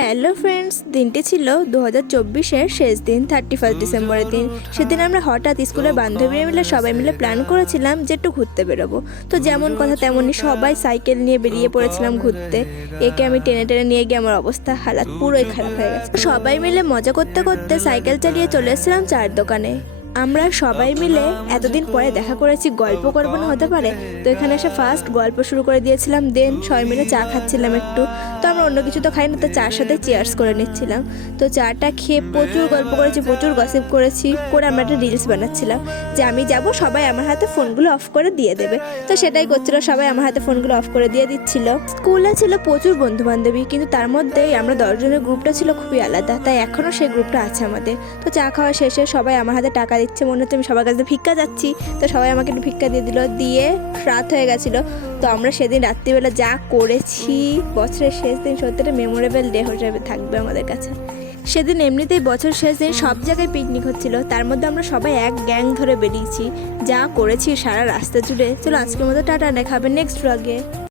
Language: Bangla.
হ্যালো ফ্রেন্ডস, দিনটি ছিল 2024-এর শেষ দিন, 31 ডিসেম্বরের দিন। সেদিন আমরা হঠাৎ স্কুলের বান্ধবীরা মিলে সবাই মিলে প্ল্যান করেছিলাম যে একটু ঘুরতে বেরোবো। তো যেমন কথা তেমনই সবাই সাইকেল নিয়ে বেরিয়ে পড়েছিলাম ঘুরতে। একে আমি টেনে টেনে নিয়ে গিয়ে আমার অবস্থা হালাত পুরোই খারাপ হয়ে গেছে। সবাই মিলে মজা করতে করতে সাইকেল চালিয়ে চলে এসেছিলাম চায়ের দোকানে। আমরা সবাই মিলে এতদিন পরে দেখা করেছি, গল্প করবো না হতে পারে? তো এখানে এসে ফার্স্ট গল্প শুরু করে দিয়েছিলাম, দেন সবাই মিলে চা খাচ্ছিলাম একটু। তো আমরা অন্য কিছু তো খাই না, তো চার সাথে চেয়ার্স করে নিচ্ছিলাম। তো চাটা খেয়ে প্রচুর গল্প করেছি, প্রচুর গসিপ করেছি, করে আমরা একটা রিলস বানাচ্ছিলাম যে আমি যাব, সবাই আমার হাতে ফোনগুলো অফ করে দিয়ে দেবে। তো সেটাই করছিল, সবাই আমার হাতে ফোনগুলো অফ করে দিয়ে দিচ্ছিল। স্কুলে ছিল প্রচুর বন্ধু বান্ধবী, কিন্তু তার মধ্যেই আমরা 10 জনের গ্রুপটা ছিল খুবই আলাদা, তাই এখনও সেই গ্রুপটা আছে আমাদের। তো চা খাওয়া শেষে সবাই আমার হাতে টাকা দিচ্ছে, মনে হচ্ছে আমি সবার কাছে ভিক্ষা যাচ্ছি। তো সবাই আমাকে একটু ভিক্ষা দিয়ে দিল, দিয়ে রাত হয়ে গেছিলো। তো আমরা সেদিন রাত্রিবেলা যা করেছি, বছরের শেষ দিন সত্যি একটা মেমোরেবল ডে হিসেবে থাকবে আমাদের কাছে। সেদিন এমনিতেই বছর শেষ দিন সব জায়গায় পিকনিক হচ্ছিল, তার মধ্যে আমরা সবাই এক গ্যাং ধরে বেরিয়েছি। যা করেছি সারা রাস্তা জুড়ে। চলো আজকের মতো টাটা, দেখা হবে নেক্সট ব্লগে।